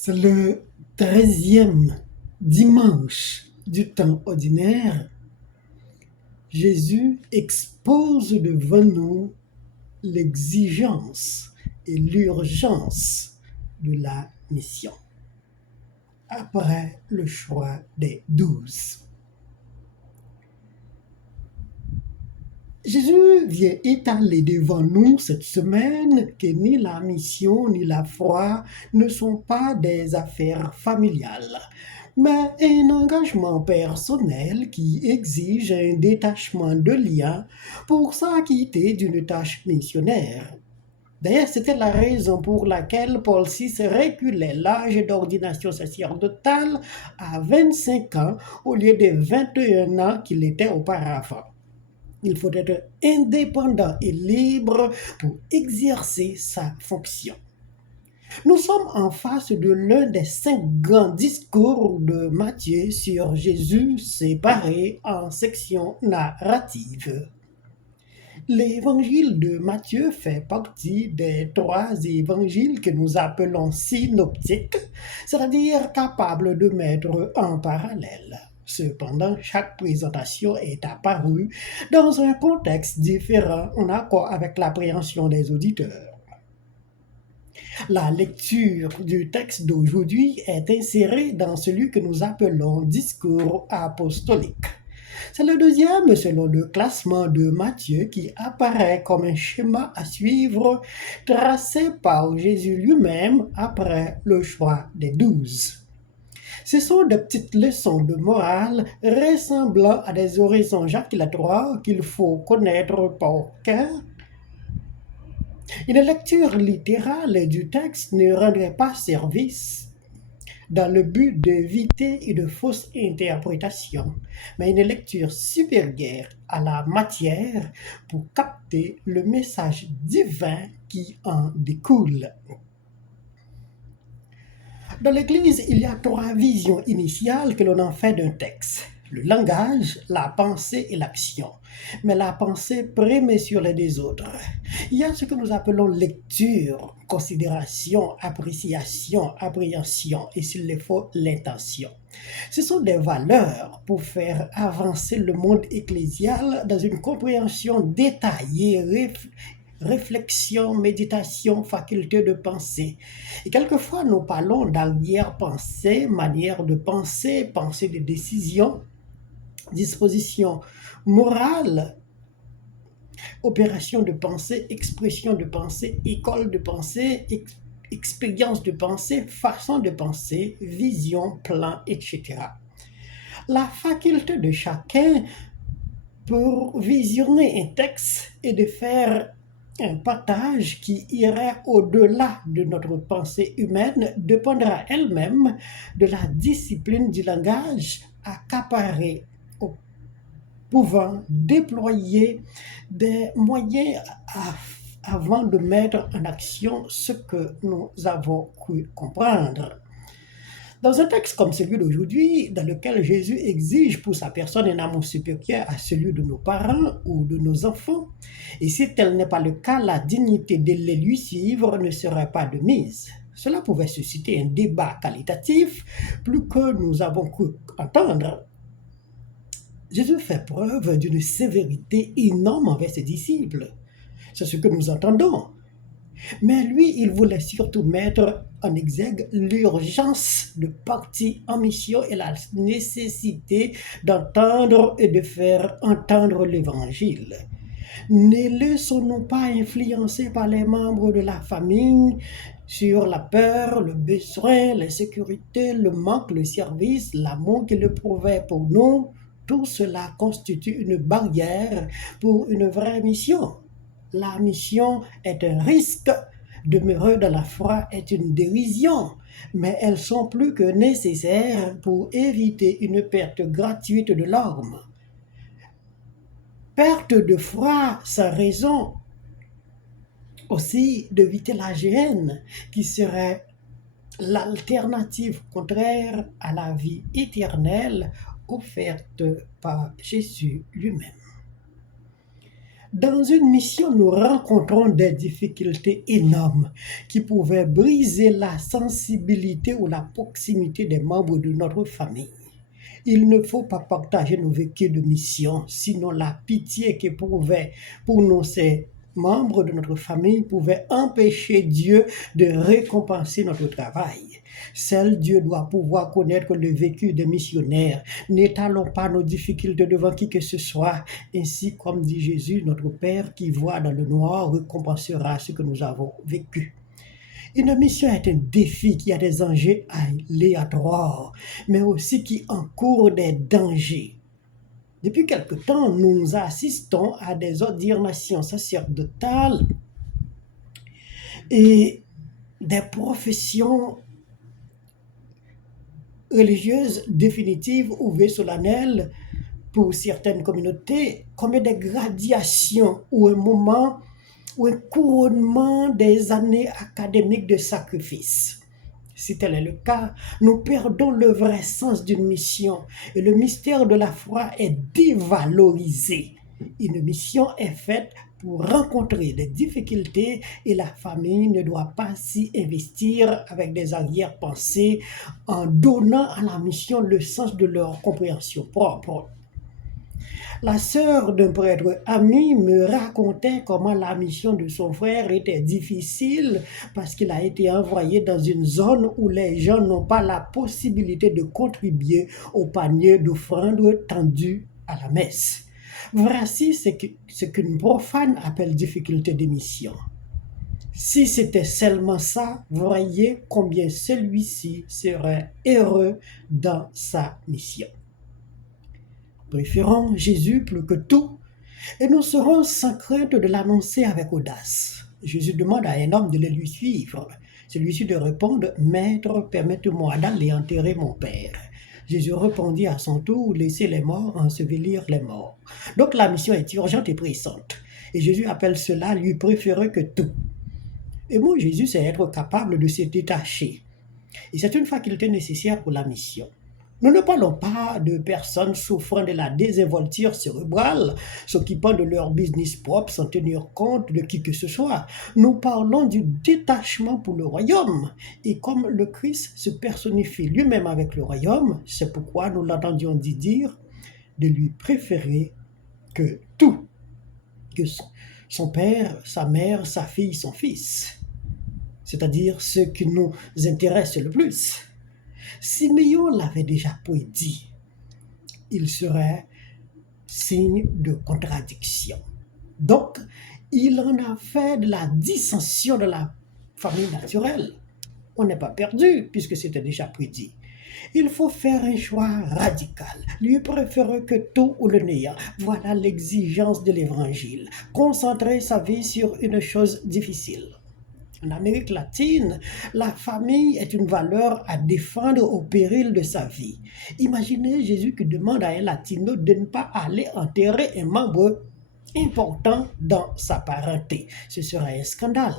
C'est le 13e dimanche du temps ordinaire. Jésus expose devant nous l'exigence et l'urgence de la mission après le choix des 12. Jésus vient étaler devant nous cette semaine que ni la mission ni la foi ne sont pas des affaires familiales, mais un engagement personnel qui exige un détachement de lien pour s'acquitter d'une tâche missionnaire. D'ailleurs, c'était la raison pour laquelle Paul VI reculait l'âge d'ordination sacerdotale à 25 ans au lieu des 21 ans qu'il était auparavant. Il faut être indépendant et libre pour exercer sa fonction. Nous sommes en face de l'un des 5 grands discours de Matthieu sur Jésus séparés en sections narratives. L'évangile de Matthieu fait partie des 3 évangiles que nous appelons synoptiques, c'est-à-dire capables de mettre en parallèle. Cependant, chaque présentation est apparue dans un contexte différent en accord avec l'appréhension des auditeurs. La lecture du texte d'aujourd'hui est insérée dans celui que nous appelons discours apostolique. C'est le deuxième selon le classement de Matthieu qui apparaît comme un schéma à suivre tracé par Jésus lui-même après le choix des 12. Ce sont de petites leçons de morale ressemblant à des oraisons jaculatoires qu'il faut connaître par cœur. Une lecture littérale du texte ne rendrait pas service dans le but d'éviter une fausse interprétation, mais une lecture supérieure à la matière pour capter le message divin qui en découle. Dans l'Église, il y a 3 visions initiales que l'on en fait d'un texte. Le langage, la pensée et l'action. Mais la pensée prime sur les 2 autres. Il y a ce que nous appelons lecture, considération, appréciation, appréhension et s'il le faut, l'intention. Ce sont des valeurs pour faire avancer le monde ecclésial dans une compréhension détaillée, réflexion, méditation, faculté de penser. Et quelquefois, nous parlons d'arrière-pensée, manière de penser, pensée de décision, disposition morale, opération de pensée, expression de pensée, école de pensée, expérience de pensée, façon de penser, vision, plan, etc. La faculté de chacun pour visionner un texte et de faire un partage qui irait au-delà de notre pensée humaine dépendra elle-même de la discipline du langage accaparée, pouvant déployer des moyens avant de mettre en action ce que nous avons cru comprendre. Dans un texte comme celui d'aujourd'hui, dans lequel Jésus exige pour sa personne un amour supérieur à celui de nos parents ou de nos enfants, et si tel n'est pas le cas, la dignité de les lui suivre ne serait pas de mise. Cela pouvait susciter un débat qualitatif, plus que nous avons cru entendre. Jésus fait preuve d'une sévérité énorme envers ses disciples. C'est ce que nous entendons. Mais lui, il voulait surtout mettre en exergue l'urgence de partir en mission et la nécessité d'entendre et de faire entendre l'Évangile. Ne laissons-nous pas influencer par les membres de la famille sur la peur, le besoin, l'insécurité, le manque, le service, l'amour qu'ils éprouvaient pour nous. Tout cela constitue une barrière pour une vraie mission. La mission est un risque, demeurer dans la foi est une dérision, mais elles sont plus que nécessaires pour éviter une perte gratuite de l'homme. Perte de foi sans raison, aussi d'éviter la gêne qui serait l'alternative contraire à la vie éternelle offerte par Jésus lui-même. Dans une mission, nous rencontrons des difficultés énormes qui pouvaient briser la sensibilité ou la proximité des membres de notre famille. Il ne faut pas partager nos vécus de mission, sinon la pitié qu'éprouvaient pour nous ces membres de notre famille pouvait empêcher Dieu de récompenser notre travail. Seul Dieu doit pouvoir connaître le vécu des missionnaires. N'étalons pas nos difficultés devant qui que ce soit. Ainsi, comme dit Jésus, notre Père qui voit dans le noir récompensera ce que nous avons vécu. Une mission est un défi qui a des enjeux aléatoires, mais aussi qui encourt des dangers. Depuis quelque temps, nous assistons à des ordinations sacerdotales et des professions religieuses définitives ou solennelles pour certaines communautés, comme des gradations ou un moment ou un couronnement des années académiques de sacrifice. Si tel est le cas, nous perdons le vrai sens d'une mission et le mystère de la foi est dévalorisé. Une mission est faite pour rencontrer des difficultés et la famille ne doit pas s'y investir avec des arrière-pensées en donnant à la mission le sens de leur compréhension propre. La sœur d'un prêtre ami me racontait comment la mission de son frère était difficile parce qu'il a été envoyé dans une zone où les gens n'ont pas la possibilité de contribuer au panier d'offrandes tendu à la messe. Voici ce qu'une profane appelle difficulté de mission. Si c'était seulement ça, voyez combien celui-ci serait heureux dans sa mission. Préférons Jésus plus que tout, et nous serons sans crainte de l'annoncer avec audace. Jésus demande à un homme de le lui suivre. Celui-ci de répondre, « Maître, permettez-moi d'aller enterrer mon Père. » Jésus répondit à son tour, « Laissez les morts ensevelir les morts. » Donc la mission est urgente et pressante. Et Jésus appelle cela lui préférer que tout. Et moi, Jésus, c'est être capable de se détacher. Et c'est une faculté nécessaire pour la mission. Nous ne parlons pas de personnes souffrant de la désinvolture cérébrale, s'occupant de leur business propre sans tenir compte de qui que ce soit. Nous parlons du détachement pour le royaume. Et comme le Christ se personnifie lui-même avec le royaume, c'est pourquoi nous l'entendions dire de lui préférer que tout, que son père, sa mère, sa fille, son fils, c'est-à-dire ce qui nous intéresse le plus. Siméon l'avait déjà prédit. Il serait signe de contradiction. Donc, il en a fait de la dissension de la famille naturelle. On n'est pas perdu puisque c'était déjà prédit. Il faut faire un choix radical, lui préférer que tout ou le néant. Voilà l'exigence de l'Évangile. Concentrer sa vie sur une chose difficile. En Amérique latine, la famille est une valeur à défendre au péril de sa vie. Imaginez Jésus qui demande à un latino de ne pas aller enterrer un membre important dans sa parenté. Ce serait un scandale.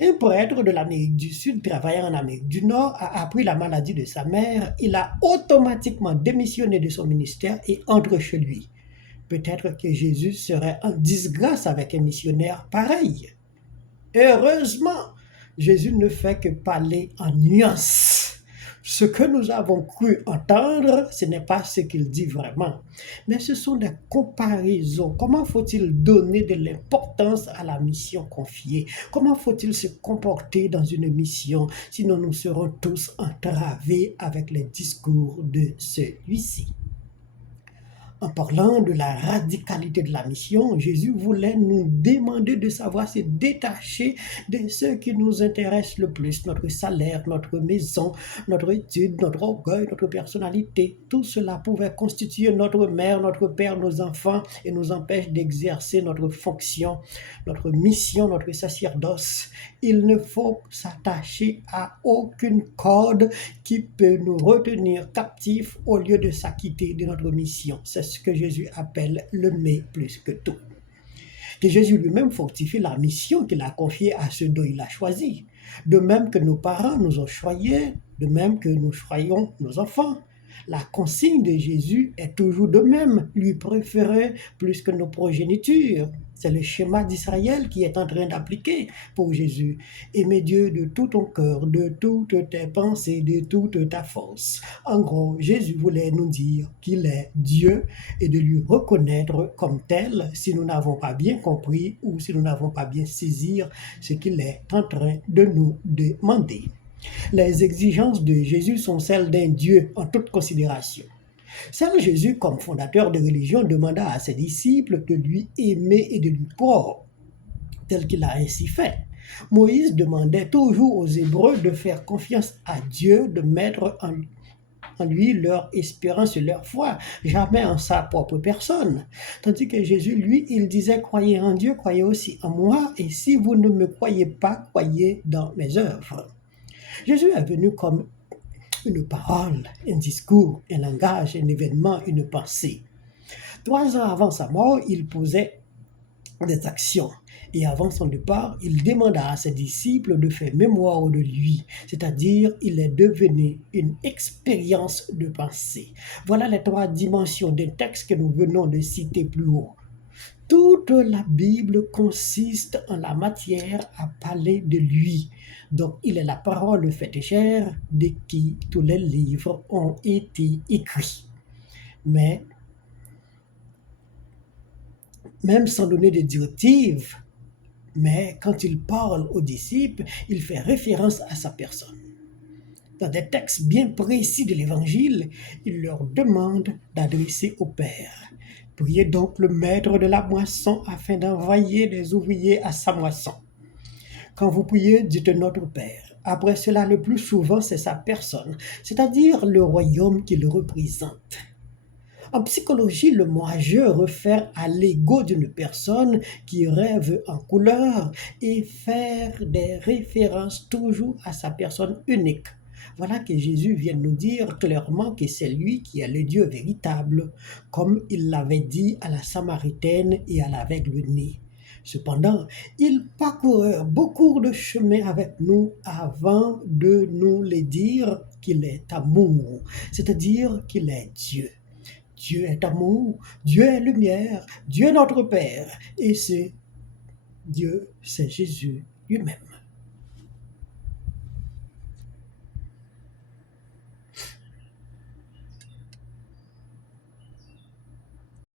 Un prêtre de l'Amérique du Sud travaillant en Amérique du Nord a appris la maladie de sa mère. Il a automatiquement démissionné de son ministère et entre chez lui. Peut-être que Jésus serait en disgrâce avec un missionnaire pareil. Heureusement, Jésus ne fait que parler en nuances. Ce que nous avons cru entendre, ce n'est pas ce qu'il dit vraiment, mais ce sont des comparaisons. Comment faut-il donner de l'importance à la mission confiée? Comment faut-il se comporter dans une mission? Sinon, nous serons tous entravés avec les discours de celui-ci. En parlant de la radicalité de la mission, Jésus voulait nous demander de savoir se détacher de ce qui nous intéresse le plus, notre salaire, notre maison, notre étude, notre orgueil, notre personnalité. Tout cela pouvait constituer notre mère, notre père, nos enfants et nous empêche d'exercer notre fonction, notre mission, notre sacerdoce. Il ne faut s'attacher à aucune corde qui peut nous retenir captifs au lieu de s'acquitter de notre mission. C'est ce que Jésus appelle le mais plus que tout. Que Jésus lui-même fortifie la mission qu'il a confiée à ceux dont il a choisi. De même que nos parents nous ont choyés, de même que nous choyons nos enfants. La consigne de Jésus est toujours de même, lui préférer plus que nos progénitures. C'est le schéma d'Israël qui est en train d'appliquer pour Jésus. Aimer Dieu de tout ton cœur, de toutes tes pensées, de toute ta force. En gros, Jésus voulait nous dire qu'il est Dieu et de lui reconnaître comme tel si nous n'avons pas bien compris ou si nous n'avons pas bien saisi ce qu'il est en train de nous demander. Les exigences de Jésus sont celles d'un Dieu en toute considération. Seul Jésus, comme fondateur de religion, demanda à ses disciples de lui aimer et de lui croire, tel qu'il a ainsi fait. Moïse demandait toujours aux Hébreux de faire confiance à Dieu, de mettre en lui leur espérance et leur foi, jamais en sa propre personne. Tandis que Jésus, lui, il disait, croyez en Dieu, croyez aussi en moi, et si vous ne me croyez pas, croyez dans mes œuvres. Jésus est venu comme une parole, un discours, un langage, un événement, une pensée. 3 ans avant sa mort, il posait des actions. Et avant son départ, il demanda à ses disciples de faire mémoire de lui, c'est-à-dire il est devenu une expérience de pensée. Voilà les 3 dimensions d'un texte que nous venons de citer plus haut. Toute la Bible consiste en la matière à parler de lui. Donc, il est la parole faite chair de qui tous les livres ont été écrits. Mais, même sans donner de directives, mais quand il parle aux disciples, il fait référence à sa personne. Dans des textes bien précis de l'Évangile, il leur demande d'adresser au Père. Priez donc le maître de la moisson afin d'envoyer des ouvriers à sa moisson. Quand vous priez, dites notre Père. Après cela, le plus souvent, c'est sa personne, c'est-à-dire le royaume qu'il représente. En psychologie, le moi-je réfère à l'ego d'une personne qui rêve en couleur et faire des références toujours à sa personne unique. Voilà que Jésus vient nous dire clairement que c'est lui qui est le Dieu véritable, comme il l'avait dit à la Samaritaine et à l'aveugle-né. Cependant, il parcourut beaucoup de chemin avec nous avant de nous le dire qu'il est amour, c'est-à-dire qu'il est Dieu. Dieu est amour, Dieu est lumière, Dieu est notre Père, et c'est Dieu, c'est Jésus lui-même.